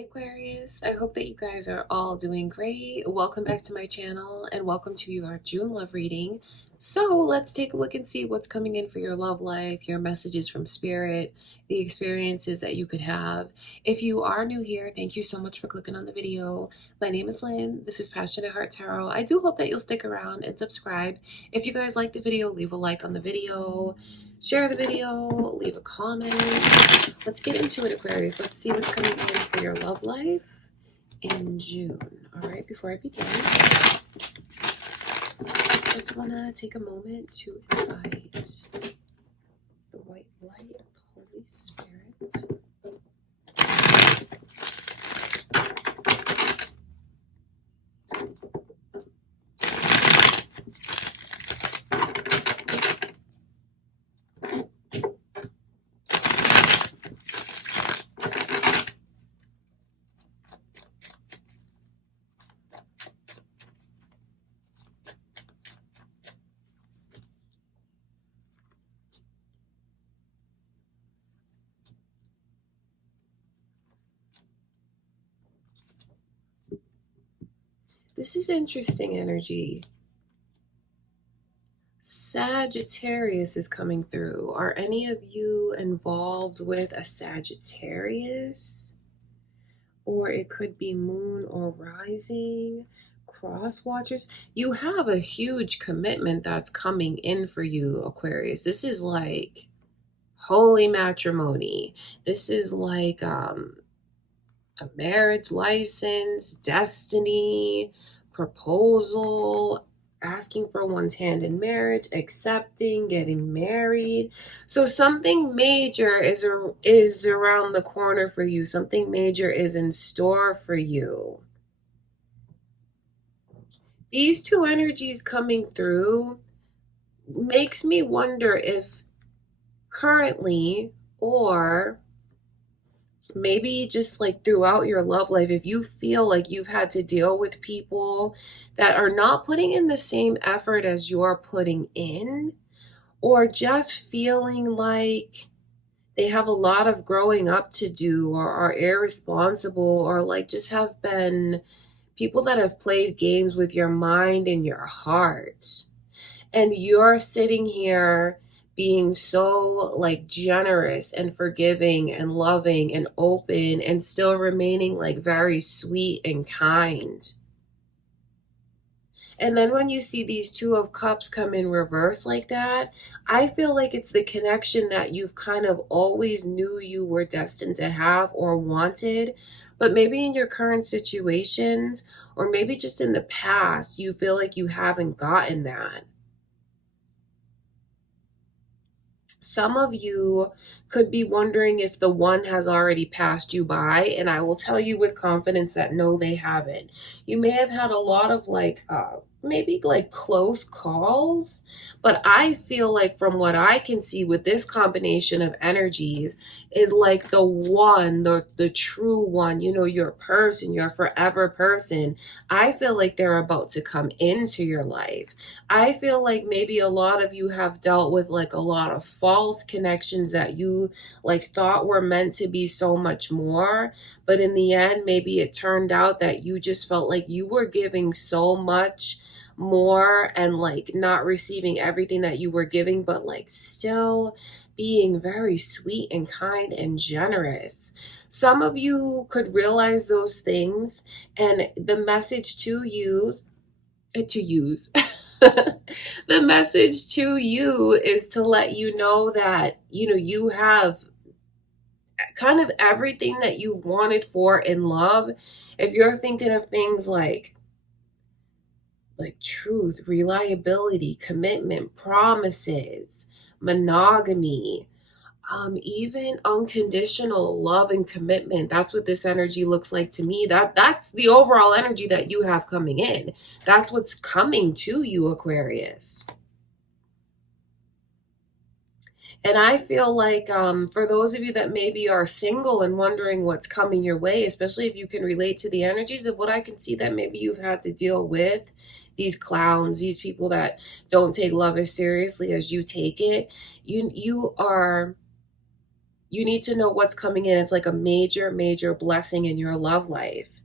Hey Aquarius, I hope that you guys are all doing great. Welcome back to my channel and welcome to your June love reading. So let's take a look and see what's coming in for your love life, your messages from spirit, the experiences that you could have. If you are new here, thank you so much for clicking on the video. My name is Lynn. This is Passionate Heart Tarot. I do hope that you'll stick around and subscribe. If you guys like the video, leave a like on the video. Share the video, leave a comment. Let's get into it, Aquarius. Let's see what's coming in for your love life in June. All right, before I begin, I just want to take a moment to invite the white light of the Holy Spirit. This is interesting energy. Sagittarius is coming through. Are any of you involved with a Sagittarius? Or it could be moon or rising, cross watchers. You have a huge commitment that's coming in for you, Aquarius. This is like holy matrimony. This is like a marriage license, destiny, proposal, asking for one's hand in marriage, accepting, getting married. So something major is around the corner for you. Something major is in store for you. These two energies coming through makes me wonder if currently, or maybe just like throughout your love life, if you feel like you've had to deal with people that are not putting in the same effort as you're putting in, or just feeling like they have a lot of growing up to do, or are irresponsible, or like just have been people that have played games with your mind and your heart. And you're sitting here being so like generous and forgiving and loving and open and still remaining like very sweet and kind. And then when you see these Two of Cups come in reverse like that, I feel like it's the connection that you've kind of always knew you were destined to have or wanted, but maybe in your current situations, or maybe just in the past, you feel like you haven't gotten that. Some of you could be wondering if the one has already passed you by, and I will tell you with confidence that no, they haven't. You may have had a lot of like maybe like close calls, but I feel like from what I can see with this combination of energies is like the one, the true one, you know, your person, your forever person. I feel like they're about to come into your life. I feel like maybe a lot of you have dealt with like a lot of false connections that you like thought were meant to be so much more, but in the end maybe it turned out that you just felt like you were giving so much more and like not receiving everything that you were giving, but like still being very sweet and kind and generous. Some of you could realize those things, and the message to use the message to you is to let you know that, you know, you have kind of everything that you wanted for in love. If you're thinking of things like truth, reliability, commitment, promises, monogamy, even unconditional love and commitment. That's what this energy looks like to me. That's the overall energy that you have coming in. That's what's coming to you, Aquarius. And I feel like for those of you that maybe are single and wondering what's coming your way, especially if you can relate to the energies of what I can see that maybe you've had to deal with, these clowns, these people that don't take love as seriously as you take it, you are You need to know what's coming in. It's like a major, major blessing in your love life.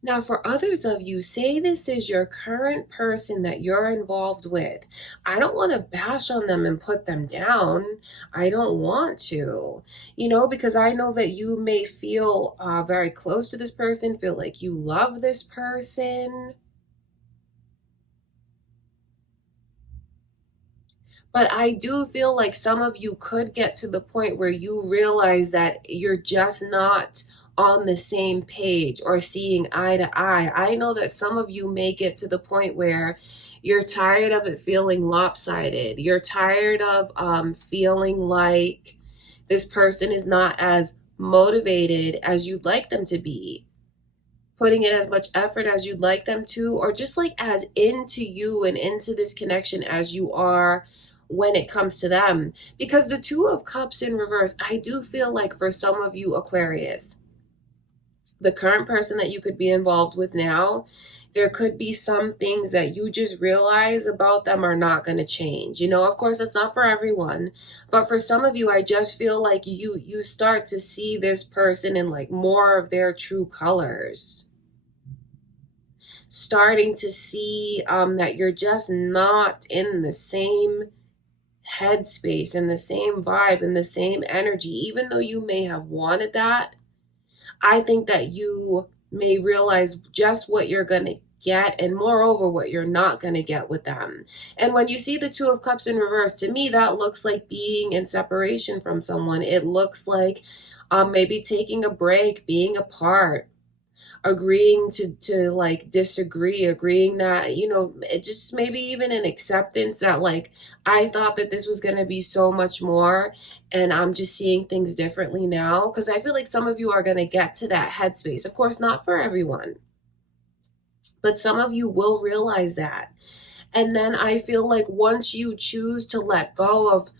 Now, for others of you, say this is your current person that you're involved with. I don't want to bash on them and put them down. I don't want to, because I know that you may feel very close to this person, feel like you love this person. But I do feel like some of you could get to the point where you realize that you're just not on the same page or seeing eye to eye. I know that some of you may get to the point where you're tired of it feeling lopsided. You're tired of feeling like this person is not as motivated as you'd like them to be, putting in as much effort as you'd like them to, or just like as into you and into this connection as you are when it comes to them. Because the Two of Cups in reverse, I do feel like for some of you Aquarius, the current person that you could be involved with now, there could be some things that you just realize about them are not going to change. Of course, it's not for everyone, but for some of you, I just feel like you start to see this person in like more of their true colors. Starting to see that you're just not in the same headspace and the same vibe and the same energy, even though you may have wanted that. I think that you may realize just what you're going to get, and moreover what you're not going to get with them. And when you see the Two of Cups in reverse, to me that looks like being in separation from someone. It looks like maybe taking a break, being apart, agreeing to like disagree, agreeing that, it just maybe even an acceptance that like, I thought that this was going to be so much more and I'm just seeing things differently now. Because I feel like some of you are going to get to that headspace. Of course, not for everyone, but some of you will realize that. And then I feel like once you choose to let go of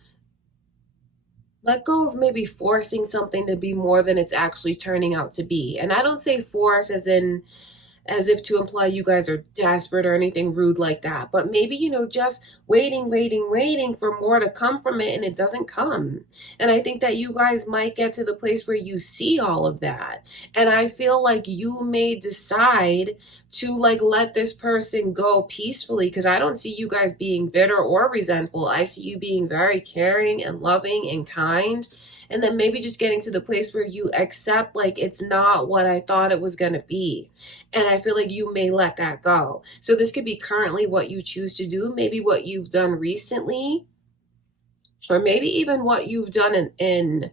maybe forcing something to be more than it's actually turning out to be. And I don't say force as if to imply you guys are desperate or anything rude like that. But maybe, just waiting for more to come from it and it doesn't come. And I think that you guys might get to the place where you see all of that. And I feel like you may decide to like let this person go peacefully, because I don't see you guys being bitter or resentful. I see you being very caring and loving and kind. And then maybe just getting to the place where you accept like it's not what I thought it was going to be. And I feel like you may let that go. So this could be currently what you choose to do, maybe what you've done recently, or maybe even what you've done in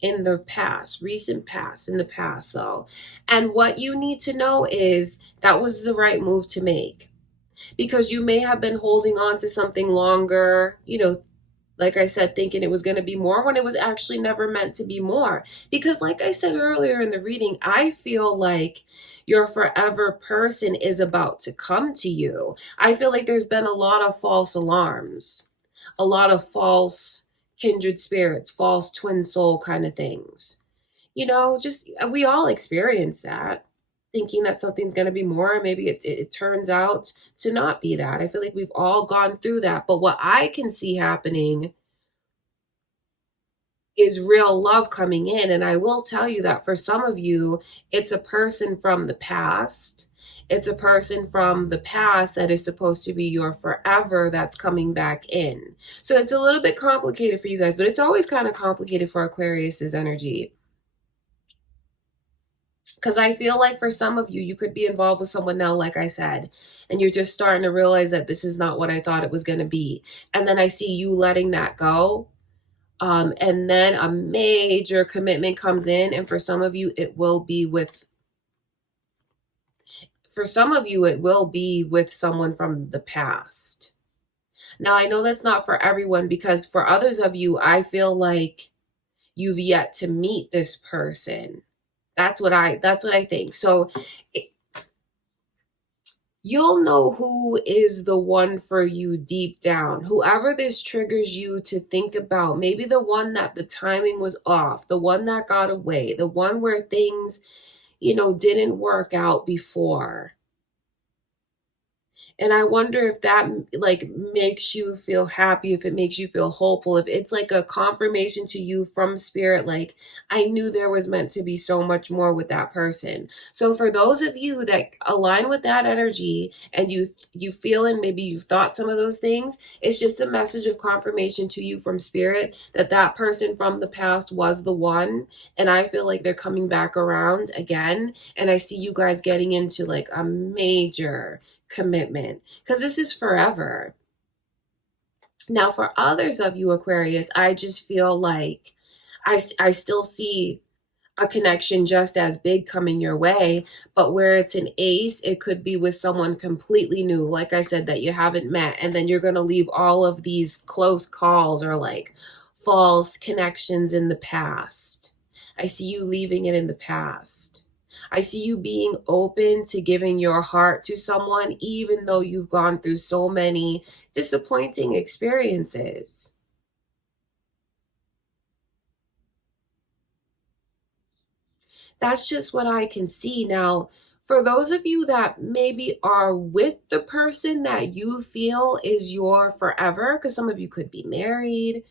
the past, recent past, in the past though. And what you need to know is that was the right move to make, because you may have been holding on to something longer, like I said, thinking it was going to be more when it was actually never meant to be more. Because like I said earlier in the reading, I feel like your forever person is about to come to you. I feel like there's been a lot of false alarms, a lot of false kindred spirits, false twin soul kind of things. Just we all experience that, thinking that something's going to be more. Maybe it turns out to not be that. I feel like we've all gone through that. But what I can see happening is real love coming in. And I will tell you that for some of you, it's a person from the past. It's a person from the past that is supposed to be your forever that's coming back in. So it's a little bit complicated for you guys, but it's always kind of complicated for Aquarius's energy. Because I feel like for some of you, you could be involved with someone now, like I said, and you're just starting to realize that this is not what I thought it was going to be. And then I see you letting that go. And then a major commitment comes in. And for some of you, it will be with someone from the past. Now, I know that's not for everyone, because for others of you, I feel like you've yet to meet this person. That's what I think. So you'll know who is the one for you deep down. Whoever this triggers you to think about, maybe the one that the timing was off, the one that got away, the one where things, didn't work out before. And I wonder if that like makes you feel happy, if it makes you feel hopeful, if it's like a confirmation to you from spirit, like I knew there was meant to be so much more with that person. So for those of you that align with that energy and you feel and maybe you've thought some of those things, it's just a message of confirmation to you from spirit that that person from the past was the one. And I feel like they're coming back around again. And I see you guys getting into like a major commitment because this is forever. Now, for others of you, Aquarius, I just feel like I still see a connection just as big coming your way, but where it's an ace, it could be with someone completely new, like I said, that you haven't met, and then you're going to leave all of these close calls or like false connections in the past. I see you leaving it in the past. I see you being open to giving your heart to someone, even though you've gone through so many disappointing experiences. That's just what I can see. Now, for those of you that maybe are with the person that you feel is your forever, because some of you could be married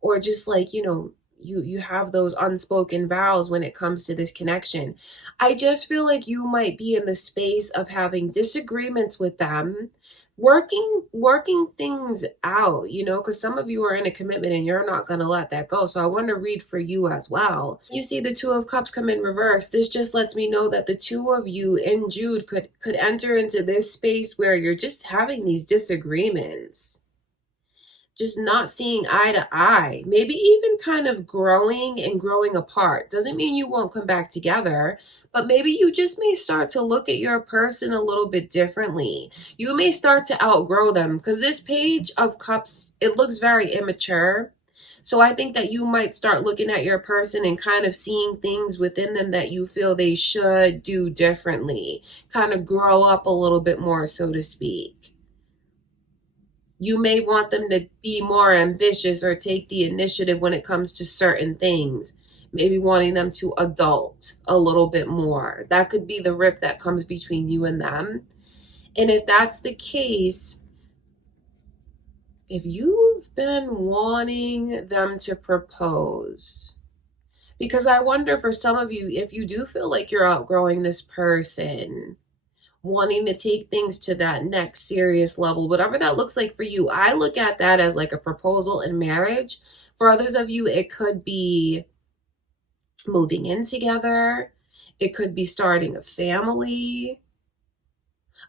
or just like, you have those unspoken vows when it comes to this connection. I just feel like you might be in the space of having disagreements with them, working things out, because some of you are in a commitment and you're not going to let that go. So I want to read for you as well. You see the Two of Cups come in reverse. This just lets me know that the two of you in Jude could enter into this space where you're just having these disagreements, just not seeing eye to eye, maybe even kind of growing and growing apart. Doesn't mean you won't come back together, but maybe you just may start to look at your person a little bit differently. You may start to outgrow them because this Page of Cups, it looks very immature. So I think that you might start looking at your person and kind of seeing things within them that you feel they should do differently, kind of grow up a little bit more, so to speak. You may want them to be more ambitious or take the initiative when it comes to certain things. Maybe wanting them to adult a little bit more. That could be the rift that comes between you and them. And if that's the case, if you've been wanting them to propose, because I wonder for some of you, if you do feel like you're outgrowing this person, wanting to take things to that next serious level, whatever that looks like for you, I look at that as like a proposal in marriage. For others of you, it could be moving in together. It could be starting a family.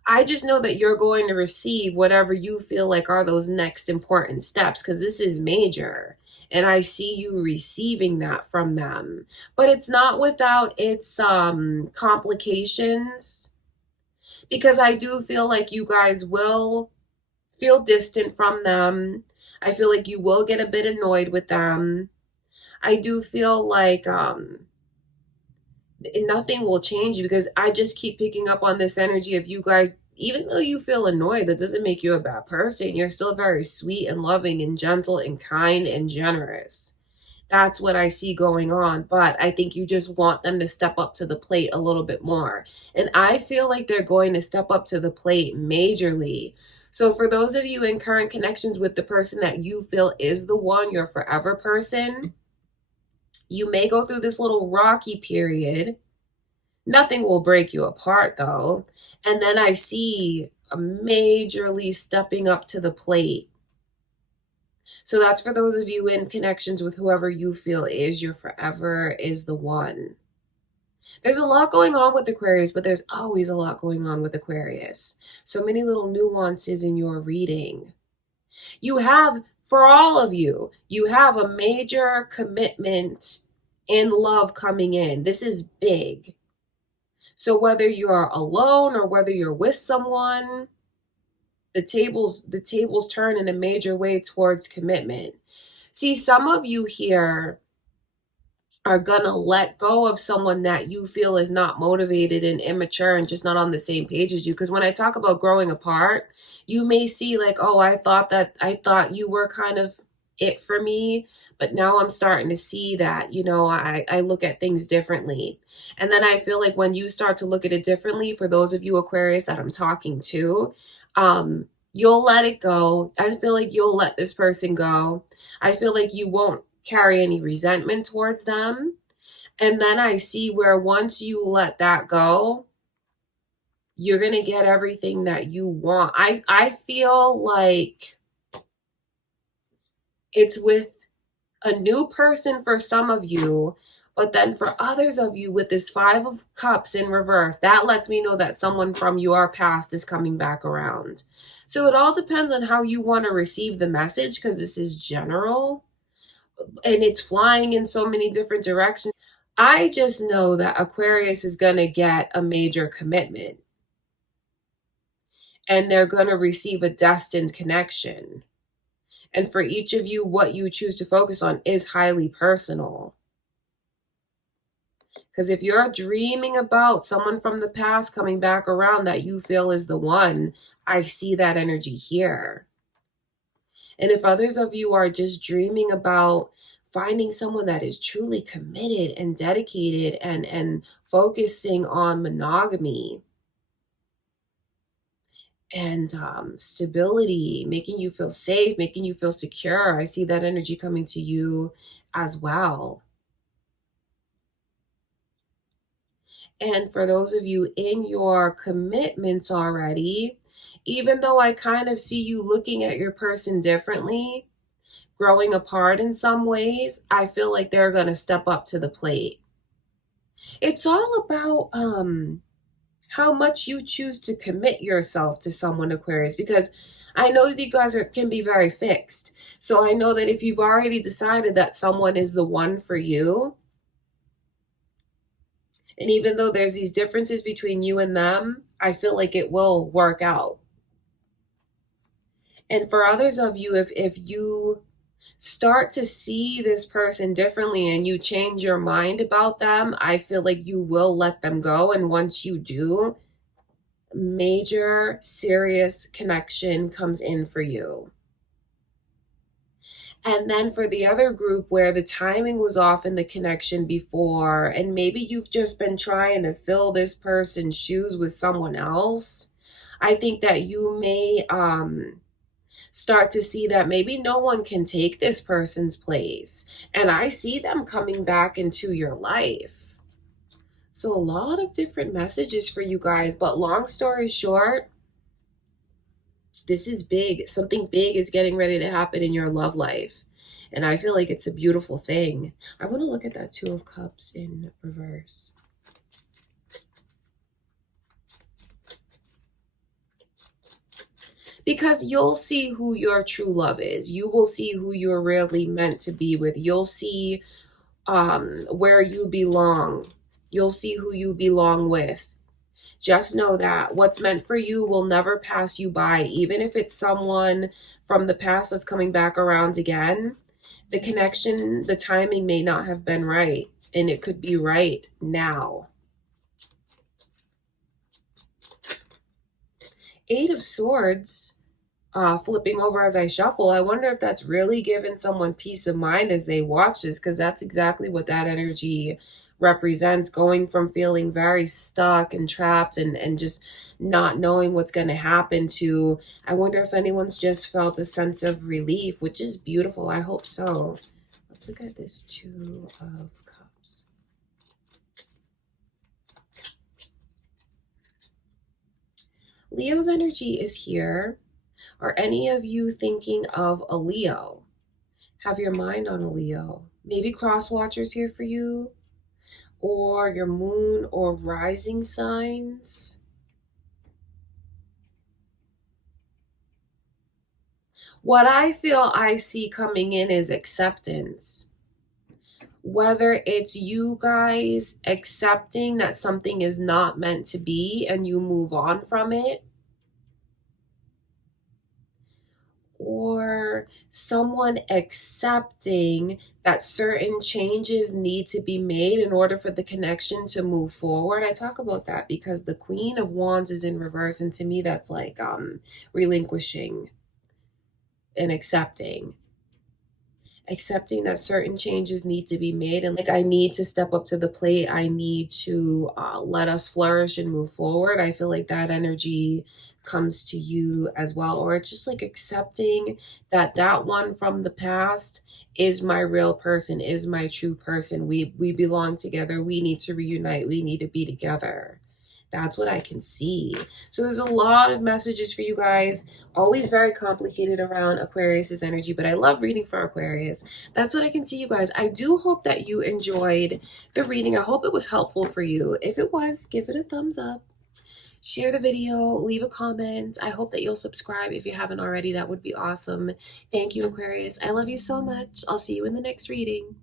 I just know that you're going to receive whatever you feel like are those next important steps, because this is major. And I see you receiving that from them. But it's not without its complications, because I do feel like you guys will feel distant from them. I feel like you will get a bit annoyed with them. I do feel like nothing will change you, because I just keep picking up on this energy of you guys. Even though you feel annoyed, that doesn't make you a bad person. You're still very sweet and loving and gentle and kind and generous. That's what I see going on. But I think you just want them to step up to the plate a little bit more. And I feel like they're going to step up to the plate majorly. So for those of you in current connections with the person that you feel is the one, your forever person, you may go through this little rocky period. Nothing will break you apart though. And then I see a majorly stepping up to the plate. So that's for those of you in connections with whoever you feel is your forever, is the one. There's a lot going on with Aquarius, but there's always a lot going on with Aquarius. So many little nuances in your reading. You have, for all of you, you have a major commitment in love coming in. This is big. So whether you're alone or whether you're with someone, the tables turn in a major way towards commitment. See, some of you here are gonna let go of someone that you feel is not motivated and immature and just not on the same page as you. Because when I talk about growing apart, you may see like, oh, I thought you were kind of it for me, but now I'm starting to see that, I look at things differently. And then I feel like when you start to look at it differently, for those of you Aquarius that I'm talking to, You'll let it go. I feel like you'll let this person go. I feel like you won't carry any resentment towards them. And then I see where once you let that go, you're going to get everything that you want. I feel like it's with a new person for some of you, but then for others of you with this 5 of Cups in reverse, that lets me know that someone from your past is coming back around. So it all depends on how you want to receive the message, because this is general and it's flying in so many different directions. I just know that Aquarius is going to get a major commitment and they're going to receive a destined connection. And for each of you, what you choose to focus on is highly personal. Because if you're dreaming about someone from the past coming back around that you feel is the one, I see that energy here. And if others of you are just dreaming about finding someone that is truly committed and dedicated and focusing on monogamy and stability, making you feel safe, making you feel secure, I see that energy coming to you as well. And for those of you in your commitments already, even though I kind of see you looking at your person differently, growing apart in some ways, I feel like they're going to step up to the plate. It's all about how much you choose to commit yourself to someone, Aquarius, because I know that you guys can be very fixed. So I know that if you've already decided that someone is the one for you, and even though there's these differences between you and them, I feel like it will work out. And for others of you, if you start to see this person differently and you change your mind about them, I feel like you will let them go. And once you do, major serious connection comes in for you. And then for the other group where the timing was off in the connection before, and maybe you've just been trying to fill this person's shoes with someone else, I think that you may start to see that maybe no one can take this person's place. And I see them coming back into your life. So a lot of different messages for you guys, but long story short, this is big. Something big is getting ready to happen in your love life. And I feel like it's a beautiful thing. I want to look at that 2 of Cups in reverse. Because you'll see who your true love is. You will see who you're really meant to be with. You'll see where you belong. You'll see who you belong with. Just know that what's meant for you will never pass you by. Even if it's someone from the past that's coming back around again, the connection, the timing may not have been right. And it could be right now. 8 of Swords. Flipping over as I shuffle, I wonder if that's really giving someone peace of mind as they watch this, because that's exactly what that energy represents, going from feeling very stuck and trapped and just not knowing what's going to happen to, I wonder if anyone's just felt a sense of relief, which is beautiful. I hope so. Let's look at this 2 of Cups. Leo's energy is here. Are any of you thinking of a Leo? Have your mind on a Leo. Maybe cross watchers here for you, or your moon or rising signs. What I feel I see coming in is acceptance. Whether it's you guys accepting that something is not meant to be and you move on from it, or someone accepting that certain changes need to be made in order for the connection to move forward. I talk about that because the Queen of Wands is in reverse, and to me that's like relinquishing and accepting. accepting that certain changes need to be made, and like I need to step up to the plate. I need to let us flourish and move forward. I feel like that energy comes to you as well, or it's just like accepting that that one from the past is my real person, is my true person. We belong together. We need to reunite. We need to be together. That's what I can see. So there's a lot of messages for you guys. Always very complicated around Aquarius's energy, but I love reading for Aquarius. That's what I can see, you guys. I do hope that you enjoyed the reading. I hope it was helpful for you. If it was, give it a thumbs up. Share the video, leave a comment. I hope that you'll subscribe if you haven't already. That would be awesome. Thank you, Aquarius. I love you so much. I'll see you in the next reading.